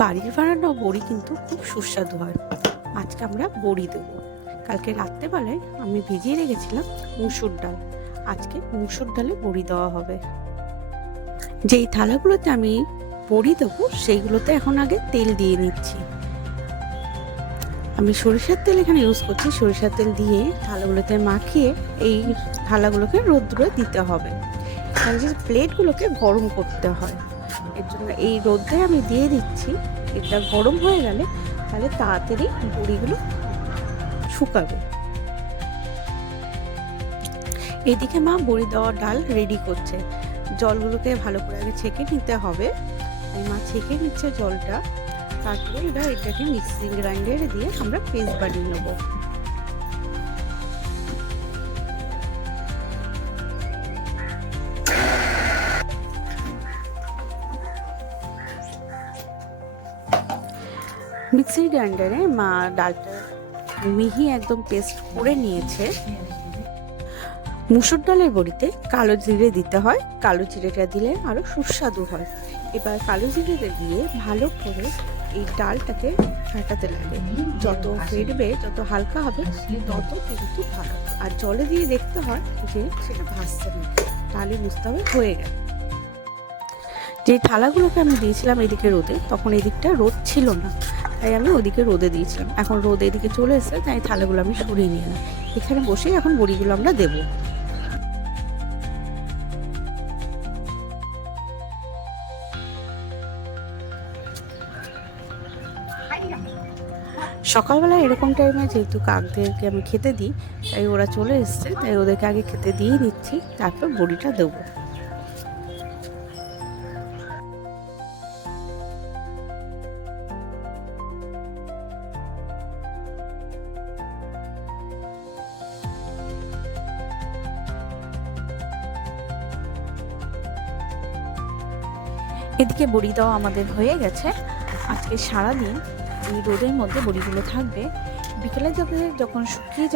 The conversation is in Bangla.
বাড়ির বানানো বড়ি কিন্তু খুব সুস্বাদু হয়। আজকে আমরা বড়ি দেব। কালকে রাত্রেবেলায় আমি ভিজিয়ে রেখেছিলাম মুসুর ডাল। আজকে মুসুর ডালে বড়ি দেওয়া হবে। যেই থালাগুলোতে আমি বড়ি দেবো সেইগুলোতে এখন আগে তেল দিয়ে নিচ্ছি। আমি সরিষার তেল এখানে ইউজ করছি। সরিষার তেল দিয়ে থালাগুলোতে মাখিয়ে এই থালাগুলোকে রোদ্রে দিতে হবে। আর যে প্লেটগুলোকে গরম করতে হয়, এর জন্য এই রোদে আমি দিয়ে দিচ্ছি। এটা গরম হয়ে গেলে তাহলে তাড়াতাড়ি বড়িগুলো শুকাবে। এদিকে মা বড়ি দেওয়া ডাল রেডি করছে। জলগুলোকে ভালো করে আগে ছেঁকে নিতে হবে। মা ছেঁকে নিচ্ছে জলটা। তারপরে এটাকে মিক্সিং গ্রাইন্ডারে দিয়ে আমরা পেস্ট বানিয়ে নেবো। মিক্সির গ্রাইন্ডারে মা ডালটা মিহি একদম পেস্ট করে নিয়েছে। মুসুর ডালের বড়িতে কালো জিরে দিতে হয়। কালো জিরেটা দিলে আরো সুস্বাদু হয়। এবার কালো জিরেটা দিয়ে ভালো করে এই ডালটাকে ফাটাতে লাগে। যত ফেটবে, যত হালকা হবে তত কিন্তু ভালো। আর জলে দিয়ে দেখতে হয় যে সেটা ভাসছে না, তাহলে বুঝতে হবে হয়ে গেল। যে থালাগুলোকে আমি দিয়েছিলাম এদিকে রোদে, তখন এদিকটা রোদ ছিল না, তাই আমি ওদিকে রোদে দিয়েছিলাম। এখন রোদ এদিকে চলে এসেছে, তাই থালাগুলো আমি সরিয়ে নিয়ে এলাম। এখানে বসে এখন বড়িগুলো আমরা দেবো। সকালবেলা এরকম টাইমে যেহেতু কাকদেরকে আমি খেতে দিই, তাই ওরা চলে এসছে, তাই ওদেরকে আগে খেতে দিয়ে নিচ্ছি, তারপর বড়িটা দেবো। এদিকে বড়ি দেওয়া আমাদের হয়ে গেছে। আজকে সারাদিন এই রোদের মধ্যে বড়িগুলো থাকবে। বিকেলে যখন শুকিয়ে